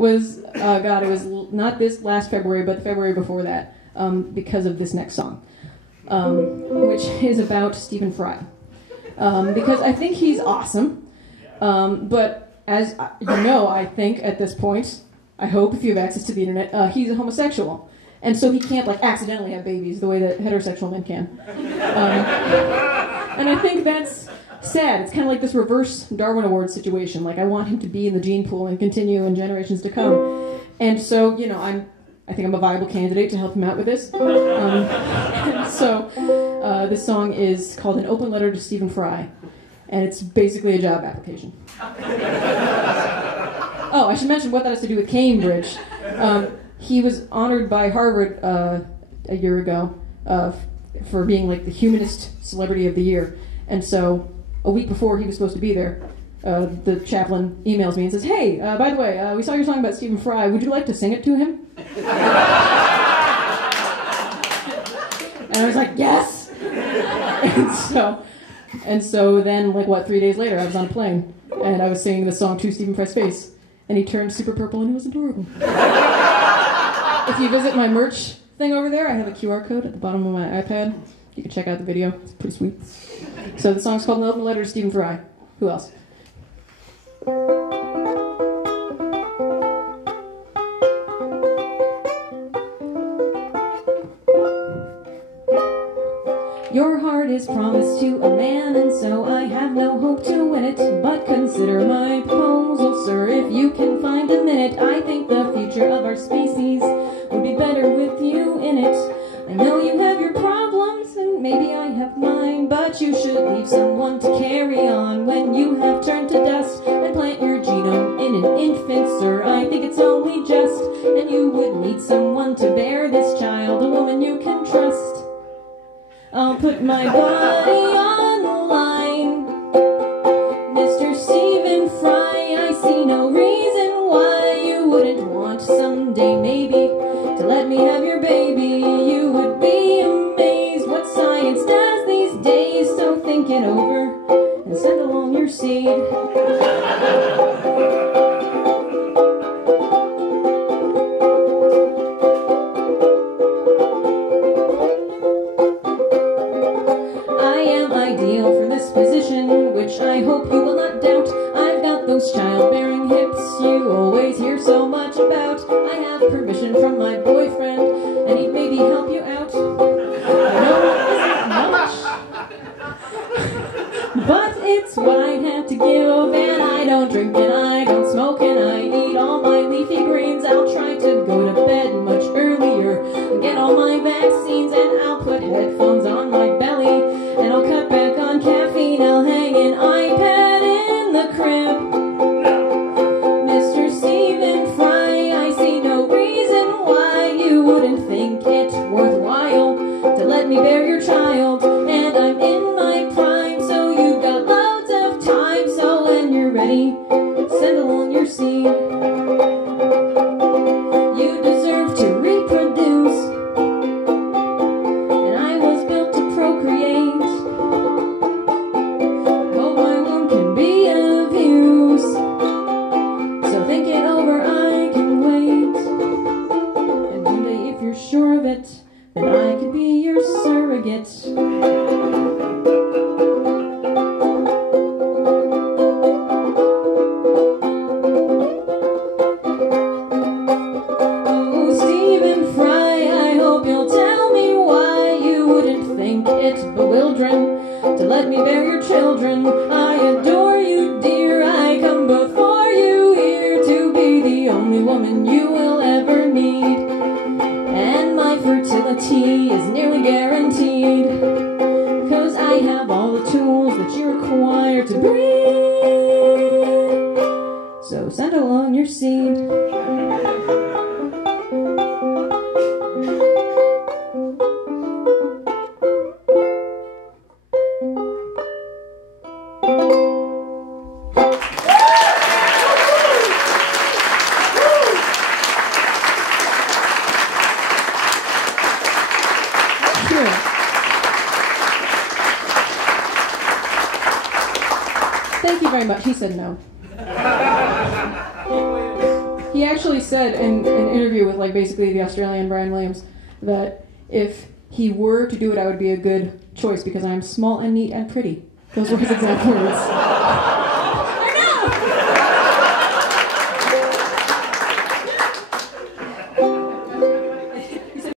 was, God, it was not this last February, but the February before that, because of this next song, which is about Stephen Fry. Because I think he's awesome, but as you know, I think at this point, I hope if you have access to the internet, he's a homosexual. And so he can't, like, accidentally have babies the way that heterosexual men can. And I think that's sad. It's kind of like this reverse Darwin Award situation. Like, I want him to be in the gene pool and continue in generations to come. And so, you know, I think I'm a viable candidate to help him out with this. And so this song is called An Open Letter to Stephen Fry. And it's basically a job application. Oh, I should mention what that has to do with Cambridge. He was honored by Harvard a year ago for being like the humanist celebrity of the year. And so a week before he was supposed to be there, the chaplain emails me and says, "Hey, by the way, we saw your song about Stephen Fry. Would you like to sing it to him?" And I was like, "Yes!" And so then, like, 3 days later, I was on a plane, and I was singing the song to Stephen Fry's face, and he turned super purple, and it was adorable. If you visit my merch thing over there, I have a QR code at the bottom of my iPad. You can check out the video. It's pretty sweet. So the song's called An Open Letter to Stephen Fry. Who else? Your heart is promised to a man, and so I have no hope to win it. But consider my proposal, sir, if you can find a minute. I think the future of our species would be better with you in it. I know you have your problems, and maybe I have mine, but you should leave someone to carry on when you have turned to dust and plant your genome in an infant, sir. I think it's only just, and you would need someone to bear this child, a woman you can trust. I'll put my body on the line, Mr. Stephen Fry. I see no reason why you wouldn't want someday maybe to let me have your baby. You would be amazed what science does these days. So think it over and send along your seed. Which I hope you will not doubt. I've got those childbearing hips you always hear so much about. I have permission from my boyfriend, and he'd maybe help you out. I know it isn't much, but it's what I have to give. And I don't drink, and I don't smoke, and I eat all my leafy greens. I'll try to go to bed much earlier and get all my vaccines, and I'll put headphones on my belly, and I'll cut back on caffeine. I'll hang an iPad in the crib. Mr. Stephen Fry, I see no reason why you wouldn't think it worthwhile to let me bear your child. And I'm in my prime, so you've got loads of time. So when you're ready, send along your seed. You deserve to reproduce, and I was built to procreate. Hope my womb can be of use, so think it over, I can wait. And one day if you're sure of it, then I could be your surrogate. To let me bear your children. I adore you, dear. I come before you here to be the only woman you will ever need. And my fertility is nearly guaranteed, 'cause I have all the tools that you require to breed. So send along your seed. Thank you very much. He said no. He He actually said in an interview with like basically the Australian Brian Williams that if he were to do it, I would be a good choice because I'm small and neat and pretty. Those were his exact words.